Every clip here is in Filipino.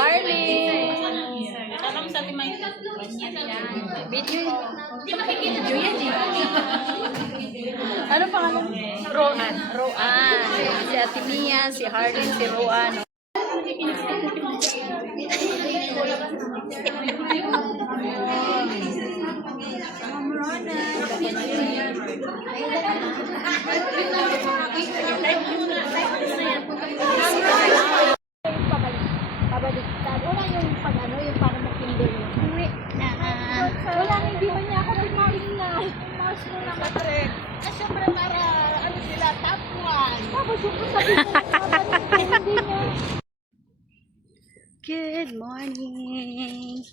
Harley. Salam sa timay. Video. Hindi makikita yan eh. Ano pangalan? Roan. Roan. Si Ate Mia, si Harley, si Roan. Pabaliktad. Wala yung pag-ano, yung parang makindol. Wala, hindi ba niya ako nagmaling na. Mas mo na matrin. Siyempre para, ano sila, top 1. Tapos yung sabi ko, hindi niya. Good morning.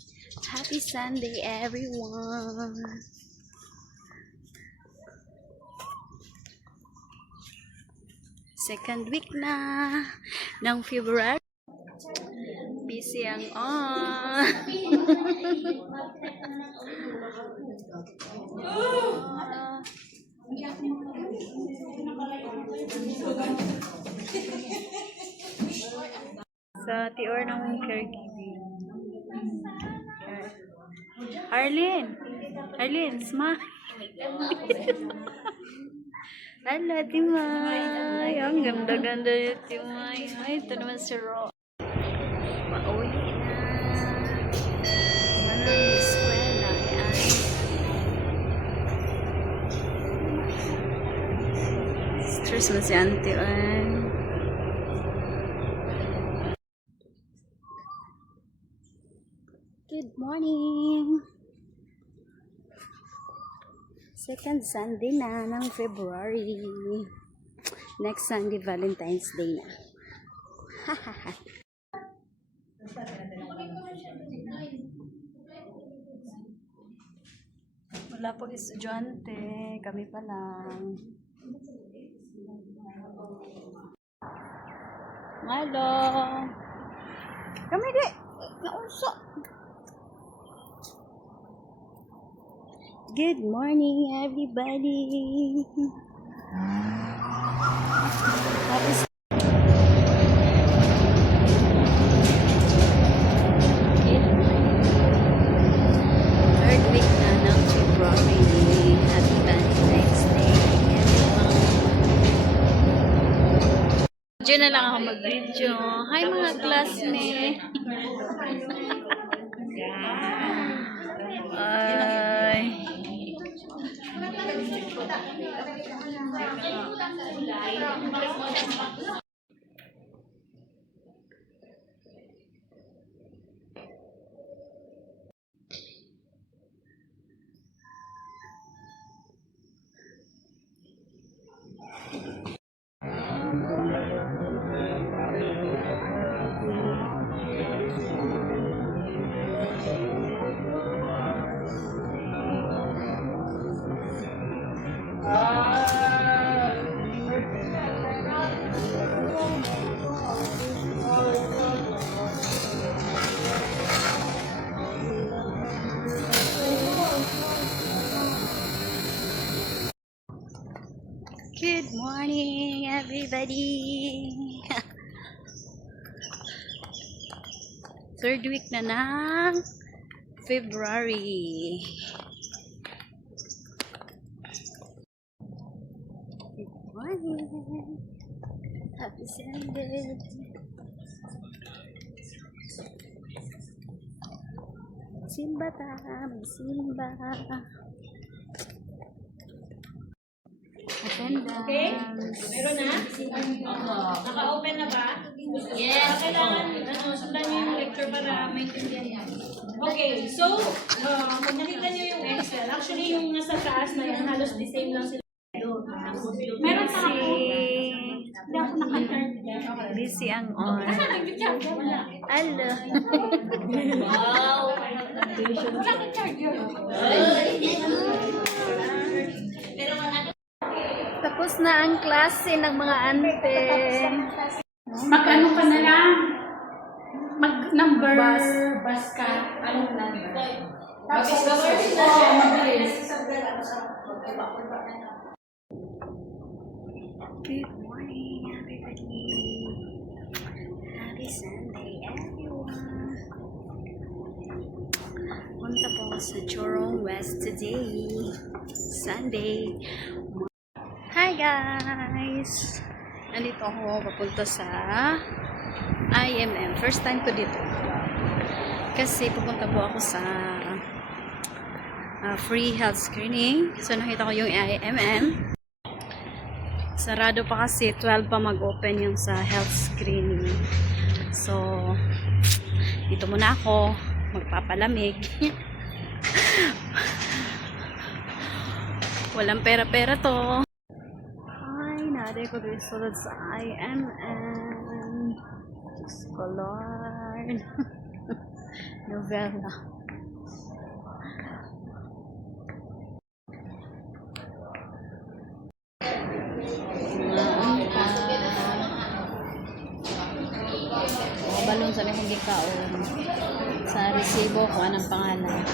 Happy Sunday, everyone. Second week na ng February. Busy ang on. Sa tior ng caregiving. Arlene, smile. Hala, Timay. Ang ganda-ganda yung Timay. Ay, ito naman si Ro. Pauwi na. Wala yung eskwela. Yan. Stress mo si auntie. Good morning. Second Sunday na ng February. Next Sunday, Valentine's Day na. Hahaha. Wala pong estudyante. Kami pa lang. Hello. Kami di. Naunso. Good morning, everybody. Happy third week na ng February. Happy Valentine's Day, everyone. Diyan na lang ako mag-video. Hi mga classmates. Ay. Good morning, everybody. Third week na ng February. Good morning. Happy Sunday. Simba tayo, simba. Attendance. Okay? Meron na? Naka-open na ba? Yes. Kailangan sundan niyo yung lecture para maintindihan yan. Okay, so, kung nakita niyo yung Excel, actually yung nasa taas na yan, halos the same lang sila. Meron sa ako. Hindi ako naka-chart. Busy ang on. Nag-chart ka wala. Ala. Wow. Wala kang chart yun. Tapos na ang klase ng mga ante. Mag-ano ka na lang? Mag-number bus ka. Ano na? Tapos, mabilis. Good morning, everybody. Happy Sunday, everyone. ako sa Chorong West today. Sunday. Hi guys! Nandito ako papunta sa IMM. First time ko dito. Kasi pupunta po ako sa free health screening. So nakita ko yung IMM. Sarado pa kasi 12 pa mag-open yung sa health screening. So dito muna ako magpapalamig. Walang pera-pera to. Ay, naday ko dito sulod sa IMM. Scholar. Novella. Balon sa may gikaon sa resibo ko anong pangalan.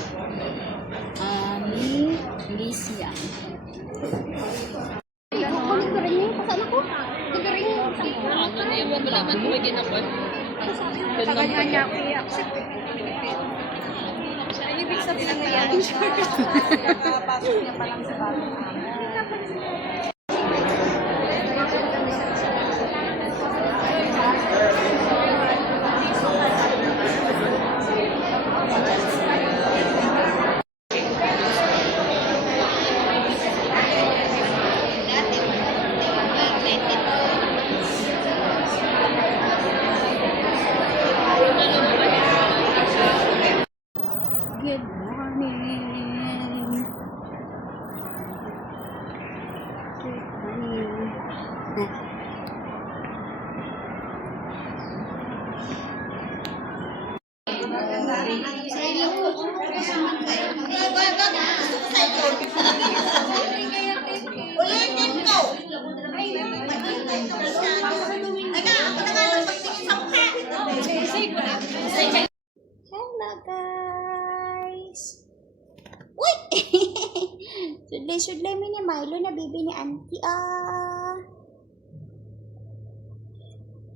Alicia. Kukulit ko rin yung kasama ko. Ito rin yung Ano na yung malaman ko din ako. Sa kanya niya ako i-accept. Siya ibig sabihin na yan. Nakapasok niya pa lang sa bago. Good morning. Good morning. ulitin ko. Teka, ako na nga lang pagtingin sa mukha. Hello guys. Uy! Sudlay-sudlay mo ni Milo na baby ni auntie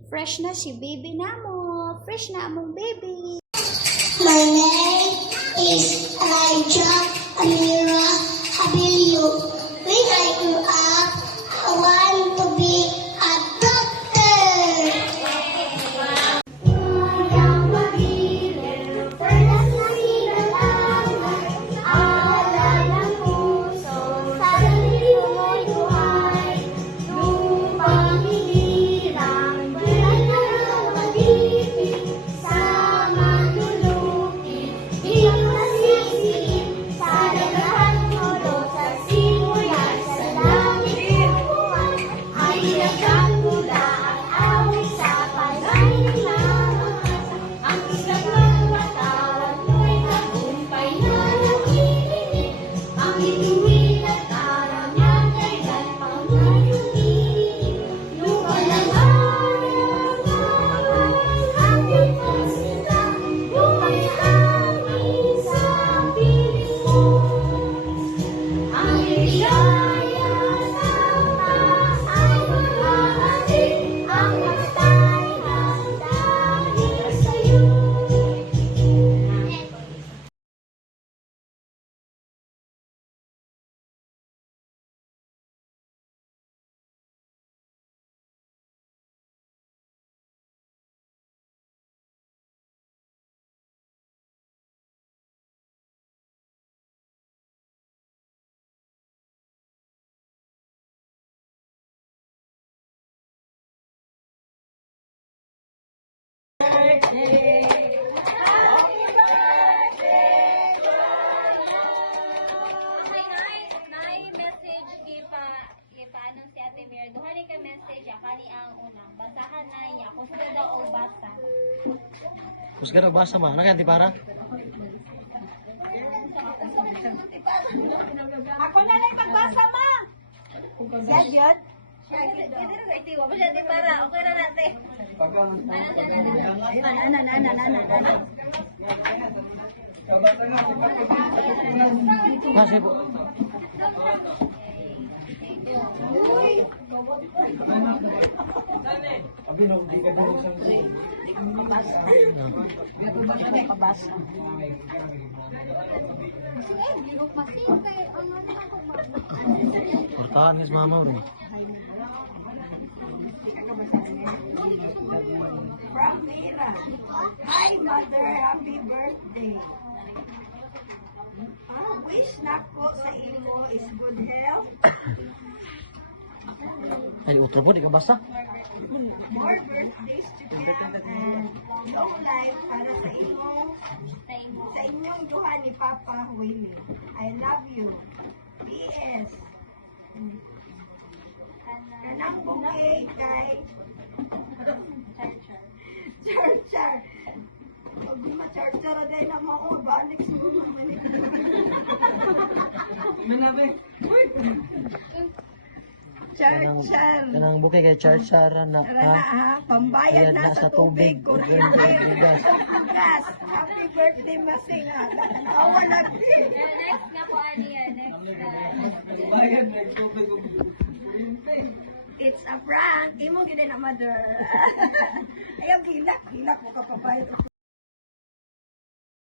Fresh na si baby na mo. Fresh na among baby. My name is Elijah Amira Habilio. When I grew up, I want to be a doctor. Paano si Ate Mir? Duhari ka message, akali ang unang. Basahan na niya. Kung sila daw o basa. Terus gara bahasa mana kan para? Ako na lang magbasa, ma. Gadget. Ito rin sa itiwa. Basta di para. Okay na natin. Masih bu. Matanis mama udah. From Mira. Hi, Mother. Happy birthday. Wish na po sa imo is good health, Ay, utro po, di ka basta. more birthdays to come, and long life para sa imo, sa inyong duha ni Papa Willie. I love you. P.S. Kanang bouquet kay Char-char. Pag di ma-char-char day na mo, ba? Next mo naman. Char-char. Kanang bukay kay Char-Charan na. Wala na ha, pambayad na sa tubig, kuryente, Bigas. gas. Happy birthday, Masinga. Wala din. Next na po, Ania. Next. It's a prank. Imo gid na mother. Ayaw gilak ko kapabayad.